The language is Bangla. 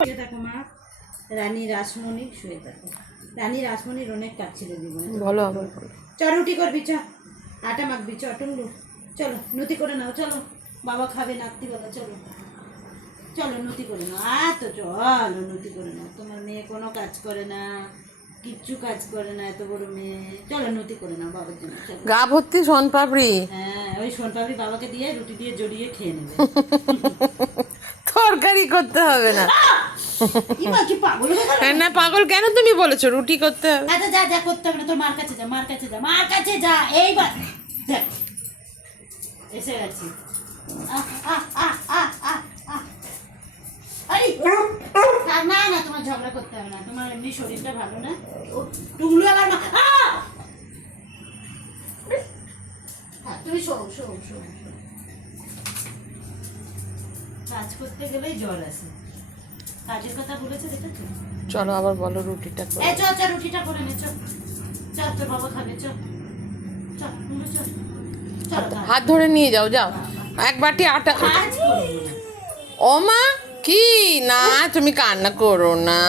শুয়ে থাকো মা। রানী রাসমণি শুয়ে থাকো। রানী রাসমণির অনেক কাজ ছিল জীবনে। বলো আবার বলো। চ রুটি করবি, চ আটা মাখবি, চ টুংলু চলো নুতি করে নাও, চলো বাবা খাবে নাত্তিবেলা, চলো চলো নুতি করে নাও। তো চলো নুতি করে নাও। তোমার মেয়ে কোনো কাজ করে না, কিচ্ছু কাজ করে না, এত বড় মেয়ে। চলো নুতি করে নাও বাবার জন্য, চলো। গা ভর্তি সোনপাপড়ি। হ্যাঁ, ওই সোনপাপড়ি বাবাকে দিয়ে রুটি দিয়ে জড়িয়ে খেয়ে নেবে। তরকারি করতে হবে না। ইমা কি পাগল হয়ে গেল? না পাগল কেন তুমি বলেছো রুটি করতে হবে? আচ্ছা যা যা করতে হবে না, তোর মার কাছে যা, মার কাছে যা, মার কাছে যা। এইবার দেখ এসে গেছি। আহ, আহ, আহ, আহ, আহ, আহ। আরে, থাক, না না তোমার ঝগড়া করতে হবে না, তোমার এমনি শরীরটা ভালো না। ও, টুকলু আবার না। হ্যাঁ, তুমি শো শো শো। কাজ করতে গেলেই জ্বর আসে। কাজের কথা বলেছে দেখেছো? চলো আবার বলো রুটিটা করো। চ চ রুটিটা করে নে, চ চ, তোর বাবা খাবে, চ চ টুকলু, চ চলো খা। হাত ধরে নিয়ে যাও, যাও এক বাটি আটা। কাজ করবো না। ও মা কি না, তুমি কান্না করো না।